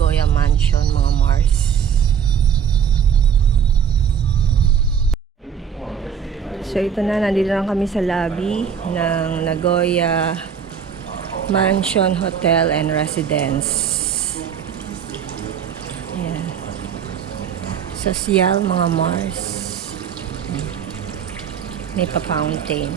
Nagoya Mansion, mga Mars. So ito na, nandito lang kami sa lobby ng Nagoya Mansion Hotel and Residence. Ayan. Sosyal, mga Mars. May pa-fountain.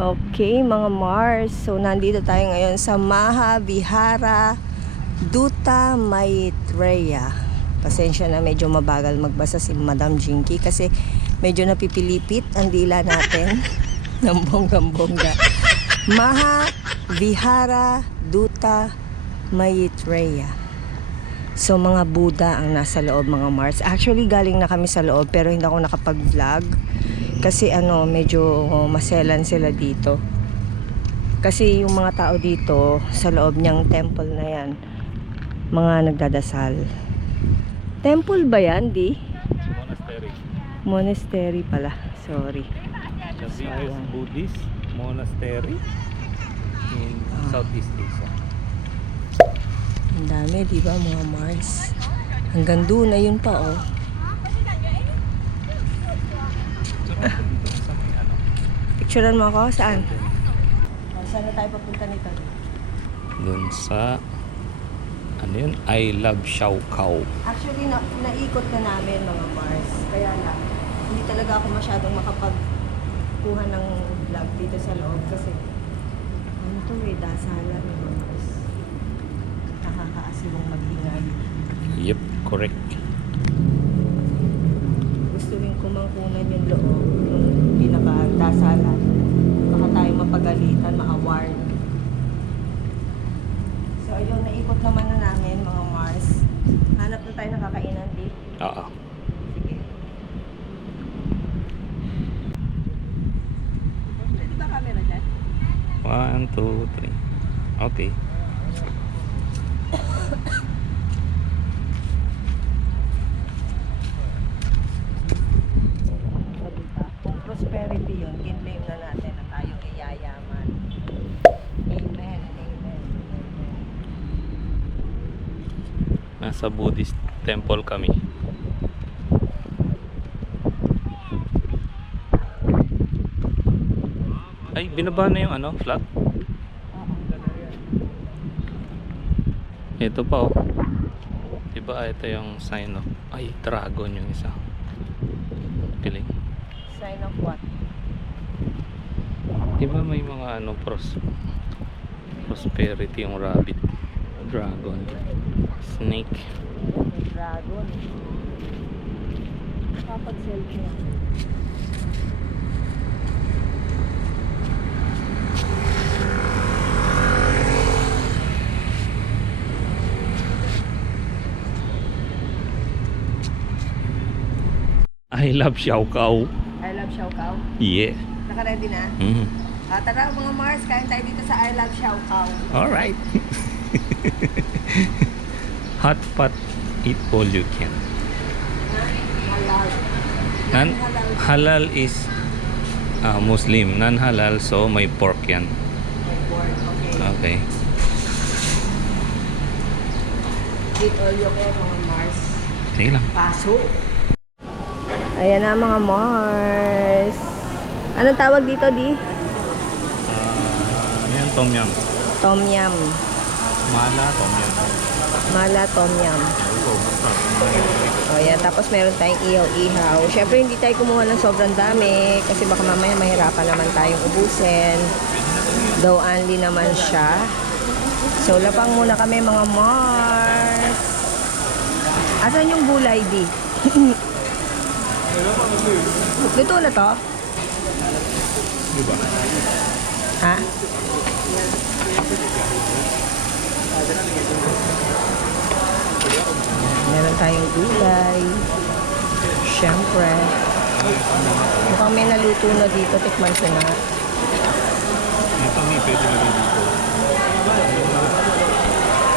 Okay, mga Mars. So, nandito tayo ngayon sa Maha Vihara Duta Maitreya. Pasensya na, medyo mabagal magbasa si Madam Jinky kasi medyo napipilipit ang dila natin ng bonggang-bongga. Maha Vihara Duta Maitreya. So, mga Buddha ang nasa loob, mga Mars. Actually, galing na kami sa loob pero hindi ako nakapag-vlog. Kasi medyo maselan sila dito. Kasi yung mga tao dito sa loob niyang temple na yan, mga nagdadasal. Temple ba yan, di? Monastery. Monastery pala. Sorry. The biggest Buddhist monastery in Southeast Asia. Ang dami, di ba, mga Mars? Hanggang doon na yun pa, oh. Picturean mo ako? Saan? Saan na tayo papunta nito? Doon sa ano yun? I love Shao Kao. Actually, naikot na namin, mga Mars. Kaya lang, hindi talaga ako masyadong makapagkuha ng vlog dito sa loob kasi ano to dasalan, mga Mars. Nakakaasiwang mag-ingay. Yep, correct. Gusto rin kumangkunan yung loob, yung pinaka-dasalan. Baka tayo mapagalitan, ma-award. So, ayun, naikot naman na namin, mga Mars. Hanap na tayo nakakainan, di? Oo. Sige. Pwede ba camera dyan? 1, 2, 3. Okay. Prosperity yun, kinlaim na natin na tayong iyayaman. Amen, amen, amen. Nasa Buddhist temple kami. Ay, binaba na yung flag. Ito pa, oh. Diba ito yung sign of, ay, dragon yung isa. Piling. Sign of what? Diba may mga prosperity yung rabbit, dragon, snake. May dragon. Kapag-selfie na. I love Xiao Kao. I love Xiao Kao. Yeah. Naka-ready na? Tara mga Mars, kain tayo dito sa I love Xiao Kao. Alright. Hot pot, eat all you can. Halal. Halal is Muslim. Non-halal, so may pork yan. May pork, okay. Okay. Eat all you can, mga Mars. Sige lang. Paso. Ayan na, mga Mars. Anong tawag dito, di? Yan, tom yum. Tom yum. Mala, tom yum. Mala tom yum. O yan, tapos meron tayong ihaw-ihaw. Siyempre, hindi tayo kumuha ng sobrang dami kasi baka mamaya mahirapan naman tayong ubusin. Though only naman siya. So, lapang muna kami, mga Mars. Asan yung gulay, di? Luto na to? Diba? Ha? Meron tayong gulay. Siyempre. Mukhang may naluto na dito. Tikman ko na. Ito may pwede na dito.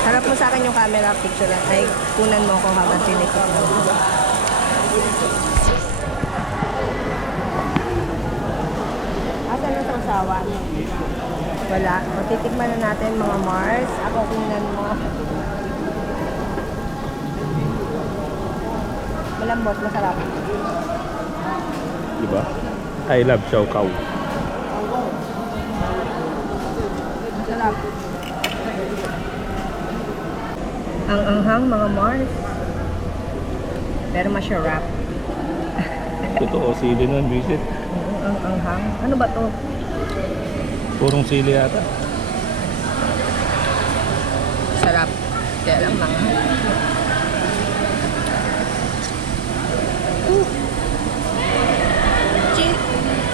Harap mo sa akin yung camera picture. Ay, kunan mo ko habang tinikot mo. sausawan. Wala. Matitikman na natin mga Mars. Ako tingnan mo. Malambot, masarap. Diba? I love Chow Kau. Masarap. Ang anghang mga Mars. Pero masarap. Totoo, sili nun, visit. Ang anghang. Ano ba to? Purong sili yata. Sarap. Kaya lang mga.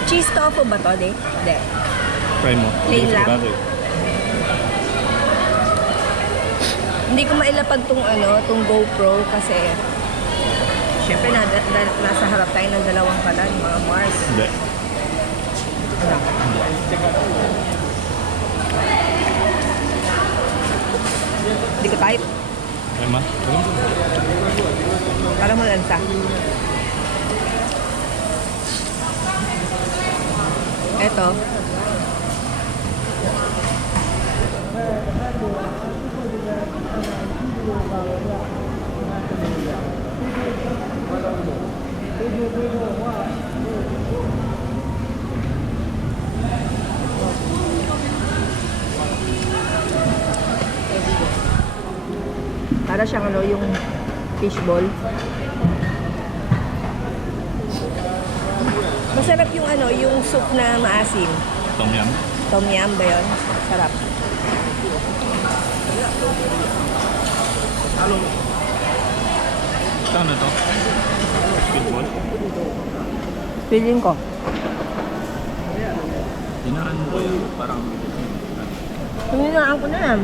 Cheese tofu ba to, di? Hindi. Try mo. Plain Hindi ko lang? sigurado eh. Hindi ko mailapag tong GoPro kasi syempre nasa harap tayo ng dalawang kalan, mga Mars. Hindi. Ano? Hindi ko type. Ay ma? Para malansa. Eto. Para siyang yung fishball. Masarap yung yung soup na maasim. Tom yum. Tom yum ba yun? Sarap. Saan to? Fishball? Feeling ko. Tinaan ko yung parang... Tuminaan ko na yan.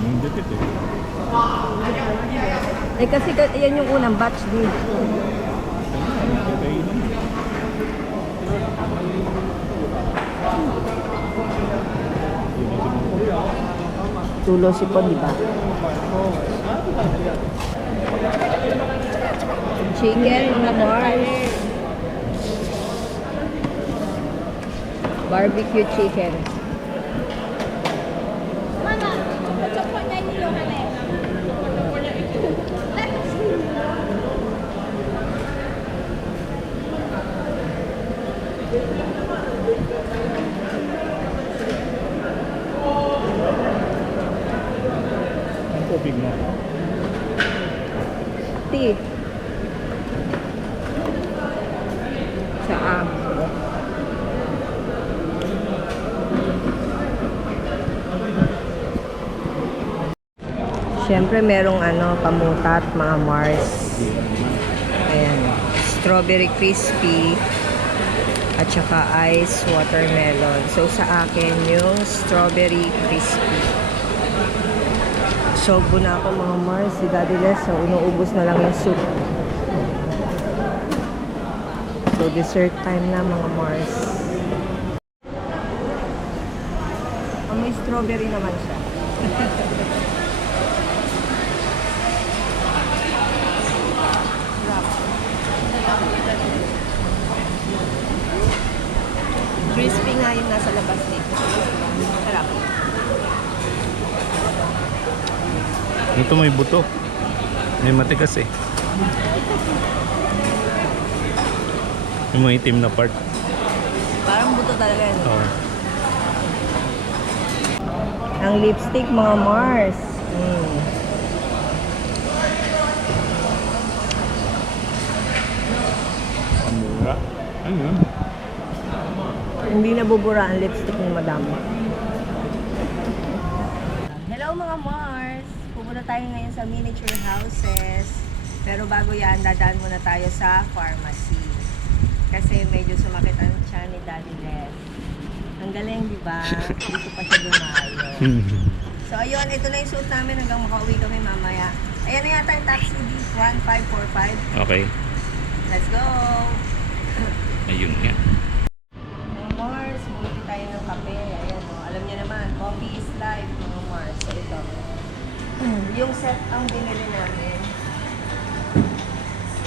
Yung dipit eh. Eh kasi yan yung unang batch din. Tulo sipon, di ba? Chicken, mga Mars. Barbecue chicken. Ang tubig mo. Tea. Saan? Siyempre merong pamutat, mga Mars. Ayan. Strawberry crispy at saka ice watermelon. So sa akin yung strawberry crispy. Sobo na ako, mga Mars. Si Daddy Les, so inuubos na lang yung soup. So dessert time na, mga Mars. May strawberry naman siya. Crispy nga yung nasa labas nito. Sarap. Ito may buto. May matigas eh. Yung mga itim na part. Parang buto talaga yun. Oo. Ang lipstick, mga Mars. Ang mura. Ano yun? Hindi nabubura ang lipstick ni Madam. Hello, mga Mars! Pupunta tayo ngayon sa miniature houses. Pero bago yan, dadaan muna tayo sa pharmacy. Kasi medyo sumakit ang tiyan ni Daddy Les. Ang galing, di ba? Dito pa siya dumayo. So, ayun, ito na yung suit namin hanggang makauwi kami mamaya. Ayan na yata yung taxi D1545. Okay. Let's go! Ayun nga. Mga Mars, bumili tayo ng kape. Ayan, o. Alam niyo naman, coffee is life, mga Mars. So, ito. Yung set ang binili namin.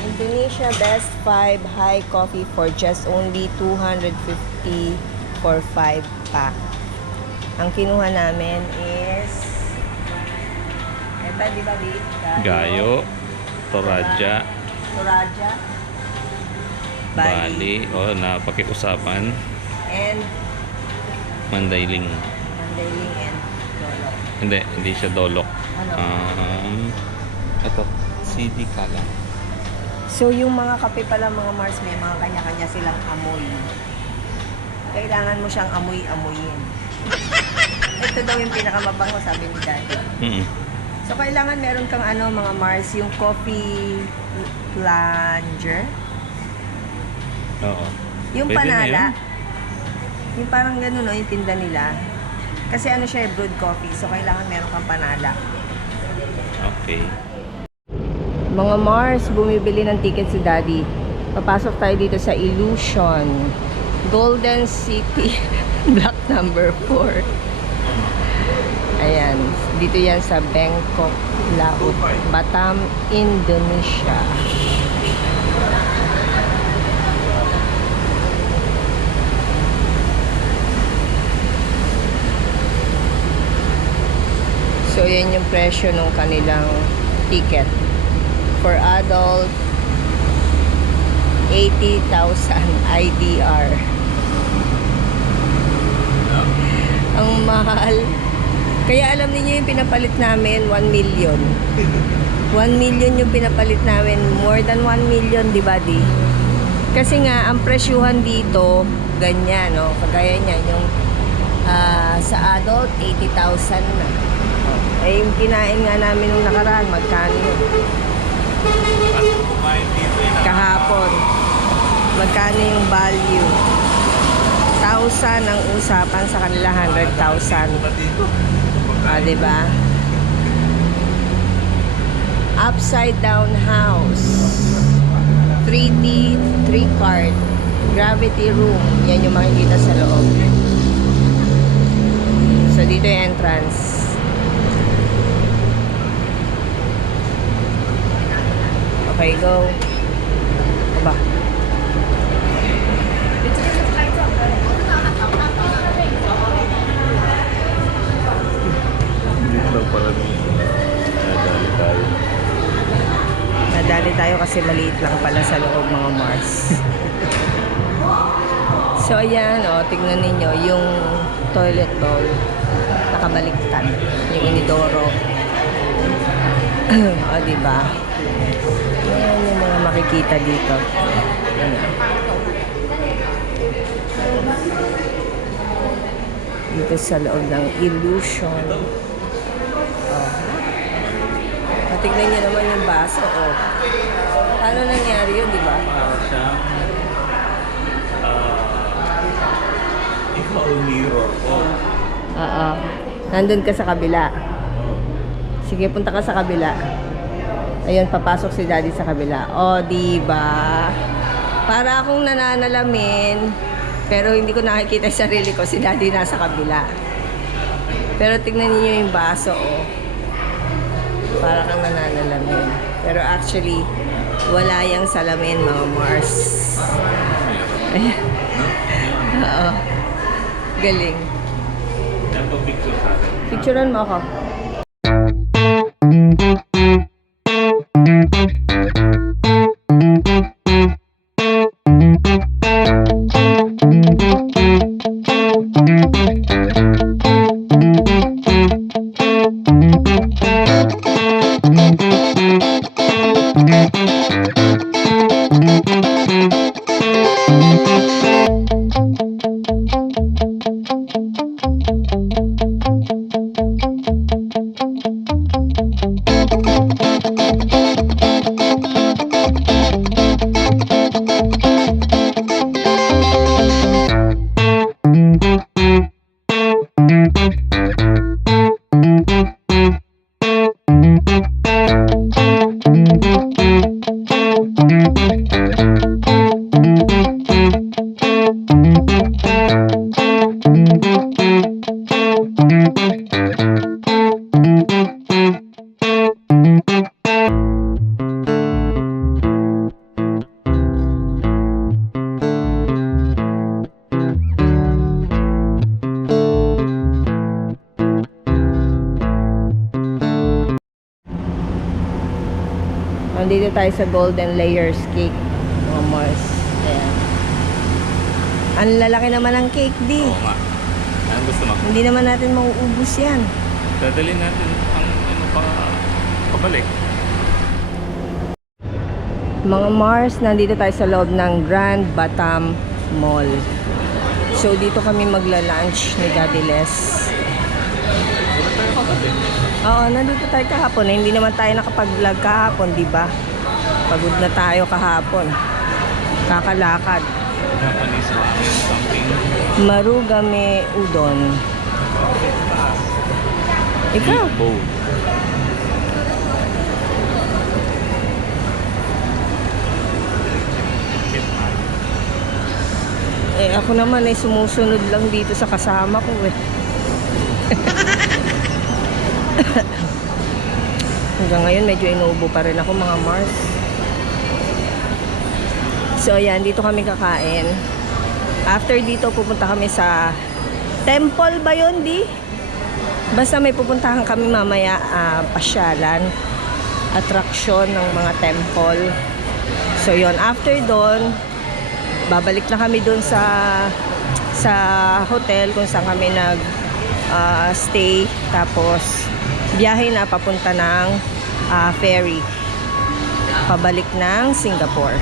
Indomie Indonesia Best 5 High Coffee for just only 250 for 5 pack. Ang kinuha namin is eto, di ba, Di? Gayo, Toraja, Toraja, Bali, oh, napakiusapan, and Mandailing. Mandailing and Dolo. Hindi siya dolok. Ano? Ito, CD Kalang. So, yung mga kape pala, mga Mars, may mga kanya-kanya silang amoy. Kailangan mo siyang amoy-amoyin. Ito daw yung pinakamabango, sabi ni Daddy. So, kailangan meron kang mga Mars, yung coffee plunger. Oo. Yung Pwede na panala. yun. Yung parang gano'n, no, yung tinda nila. Kasi siya, brewed coffee. So, kailangan meron kang panala. Okay. Mga Mars, bumibili ng ticket si Daddy. Papasok tayo dito sa Illusion. Golden City. Block number 4. Ayan. Dito yan sa Bangkok, Laut, Batam, Indonesia. So, yan yung presyo ng kanilang ticket. For adult, 80,000 IDR. Ang mahal. Kaya alam niyo yung pinapalit namin, 1 million. 1 million yung pinapalit namin. More than 1 million, di ba, Di? Kasi nga, ang presyuhan dito, ganyan, no? Kagaya niya, yung sa adult, 80,000 na. Eh, yung kinain nga namin nung nakaraan, magkano yun? Kahapon. Magkano yung value? 1,000 ang usapan sa kanila, 100,000. Diba? Upside down house. 3D, 3 card. Gravity room. Yan yung makikita sa loob. So, dito yung entrance. Okay, go. Aba. Nadali tayo kasi maliit lang pala sa loob, mga Mars. So, ayan, tignan ninyo yung toilet bowl. Nakabaliktad. Yung inidoro. Diba? Ayan yung mga makikita dito. Ayan. Dito sa loob ng Illusion. Tignan niyo naman yung baso, Paano nangyari yun, di ba? Siyang ikaw mirror ko. Oo. Nandun ka sa kabila. Sige, punta ka sa kabila. Ayun, papasok si Daddy sa kabila. Di ba? Para akong nananalamin, pero hindi ko nakikita yung sarili ko. Si Daddy nasa kabila. Pero tignan niyo yung baso, Para kang nananalamin. Pero actually, wala yung salamin, mga Mars. Ayan. Oo. Galing. Picture sa akin. Picturean mo ako. tayo sa Golden Layers Cake, mga Mars. Ayan. Ang lalaki naman ng cake, di. Oo nga. Anong gusto mo? Hindi naman natin mauubos yan. Dadalhin natin ang ano pa pabalik. Mga Mars, nandito tayo sa loob ng Grand Batam Mall. So, dito kami magla-lunch ni Daddy Les. Wala tayo kagabi. Oo, nandito tayo kahapon. Hindi naman tayo nakapag-vlog kahapon, di ba? Pagod na tayo kahapon. Kakalakad. Japanese ramen something. Marugame udon. Ikaw? Bowl. Eh, ako naman ay sumusunod lang dito sa kasama ko eh. Hanggang ngayon medyo inuubo pa rin ako, mga Mars. So ayan, dito kami kakain. After dito pupunta kami sa temple ba yun, di? Basta may pupuntahan kami mamaya, pasyalan, attraction ng mga temple. So yun, after doon babalik na kami doon sa hotel kung saan kami nag stay, tapos biyahe na papunta ng ferry pabalik ng Singapore.